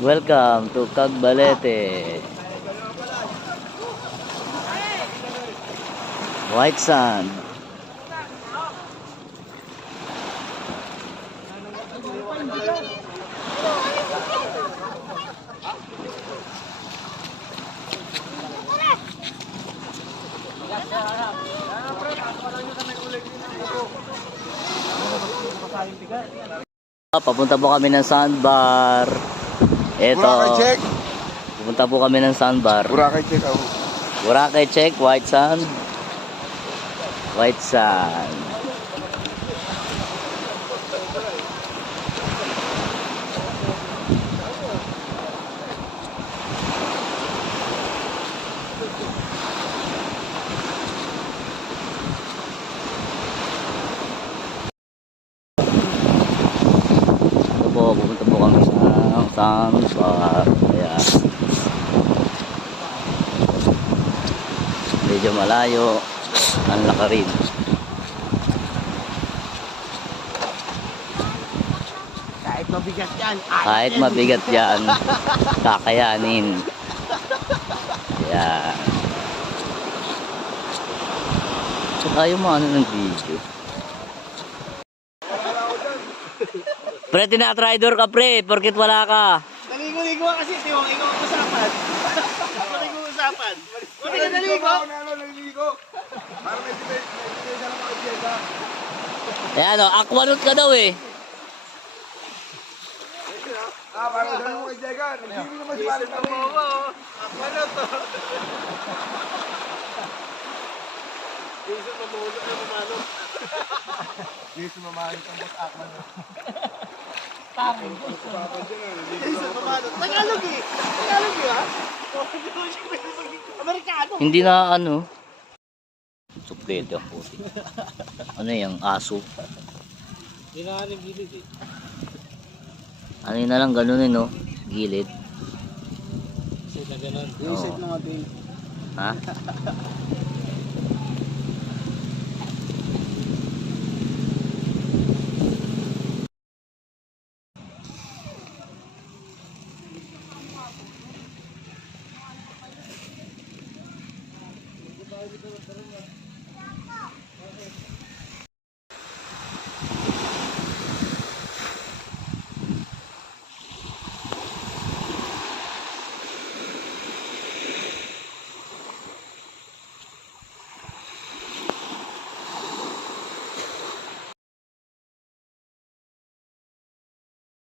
Welcome to Cagbalete. White Sand. Papunta po kami ng sandbar. Ito. Boracay check. Pupunta po kami ng sandbar. Boracay check ako. Boracay check, White Sand. White Sand. Pupunta po kami sa sandbar. Kaya medyo malayo ang lakarin. Kahit mabigat yan. Kahit mabigat yan, kakayanin. Kaya so tayo maano ng video. Pre, tinatrider ka pre, porkit wala ka. Naligo-ligo ka kasi, tiwang ikaw ang usapan. Naligo-usapan. Hindi ka naligo? Naliligo. Para may bibigay na mga kajeka. Ayan o, aquanaut ka daw eh. Para may mga kajeka. Nagsimin naman si Paris kami. Ano to? Jason mamulot na mamalo. Jason mamahal ang boss Akman. Jason mamalo. Tagalog eh. Tagalog eh ha? Amerikano. Hindi na ano. Suplete ang puti. Ano yung aso? Hindi na rin gilid eh. Ano yun na lang ganun eh no? Gilid. Isa na ganun. Oo. Isa na nga din. Ha?